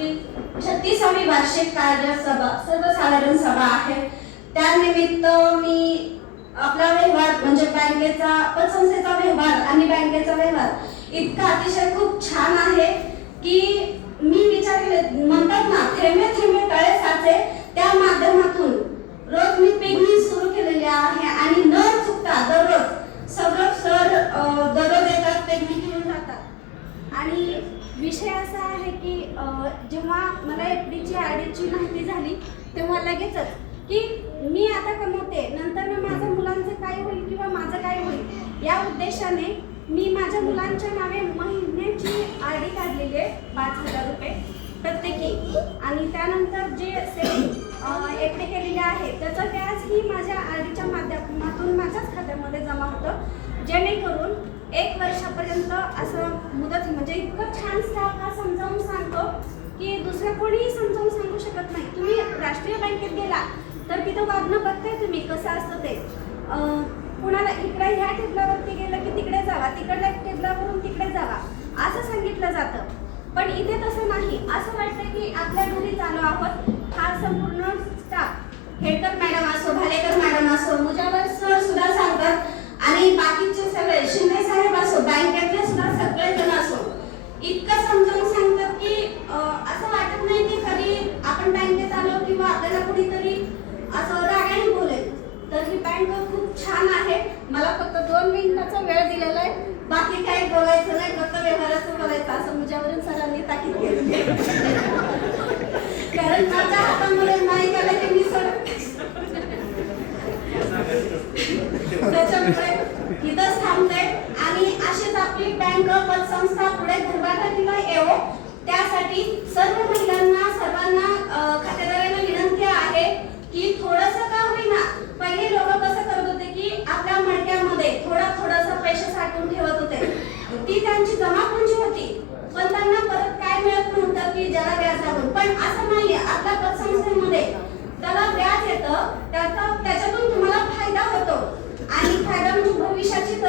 आपली 36वी वार्षिक कार्यसभा सर्वसाधारण सभा आहे। त्यानिमित्त मी आपला व्यवहार म्हणजे बँकेचा पतसंस्थेचा व्यवहार आणि बँकेचा व्यवहार इतका अतिशय खूप छान आहे की मी विचार केले, म्हणतात ना थेंबे थेंबे तळे साचे, त्या माध्यमातून रोज मी पेघणी सुरू केलेली आहे आणि न चुकता दररोज सौरभ सर दररोज येतात, पेघणी घेऊन जातात। आणि विषय असा आहे की जेव्हा मला एफडीची आरडीची माहिती झाली तेव्हा लगेचच की मी आता कमवते, नंतर माझ्या मुलांचं काय होईल किंवा माझं काय होईल या उद्देशाने मी माझ्या मुलांच्या नावे महिन्याची आरडी काढलेली आहे 5,000 रुपये प्रत्येकी। आणि त्यानंतर जे सेविंग एफडी केलेले आहे त्याचं व्याज ही माझ्या आरडीच्या माध्यमातून माझ्याच खात्यामध्ये जमा होतं, जेणेकरून 1 वर्षापर्यंत असं मुदत म्हणजे इतकं छान स्टाफ हा समजावून सांगतो की दुसरं कोणीही समजावून सांगू शकत नाही। तुम्ही राष्ट्रीय बँकेत गेला तर तिथं वागणं बघताय तुम्ही कसं असतं ते, कुणाला इकडे ह्या टेबलावरती गेलं की तिकडे जावा, तिकडल्या टेबलावरून तिकडे जावा असं सांगितलं जातं, पण इथे तसं नाही। असं वाटतं की आपल्या घरी चालू आहोत। हा संपूर्ण स्टाफ हेडकर मॅडम असो, भालेकर मॅडम असो, मुजावर सर सुद्धा सांगतात आणि बाकीचे सगळे शिंदे साहेब असो, बँकेतले सुद्धा सगळे जण असो इतकं समजावून सांगतात की असं वाटत नाही की कधी आपण बँकेत आलो किंवा आपल्याला कुणीतरी असं रागाने बोलेल। तर ही बँक खूप छान आहे। मला फक्त 2 मिनिटाचा वेळ दिलेला आहे, बाकी काही बोलायचं नाही, फक्त व्यवहाराचं बोलायचं असं मुजावरून सरांनी ताकीद केली कारण माझ्या हातामध्ये नाही गेलं की मी सर त्याच्यामुळे इथंच थांबते आणि अशीच आपली बँक पतसंस्था पुढे घरबाठीला येवो त्यासाठी सर्व महिलांना सर्वांना खातेदारांना विनंती आहे की थोडंसं का होईना, पहिले लोक कसं करत होते की आपल्या मडक्यामध्ये थोडंसं पैसे साठवून ठेवत होते, ती त्यांची जमापुंजी होती, पण त्यांना परत काय मिळत नव्हतं की ज्याला व्याजावर। पण असं नाहीये, आपल्या पतसंस्थेमध्ये त्याला व्याज येतं, त्याच्यातून तुम्हाला फायदा होतो आणि फायदा म्हणजे भविष्याची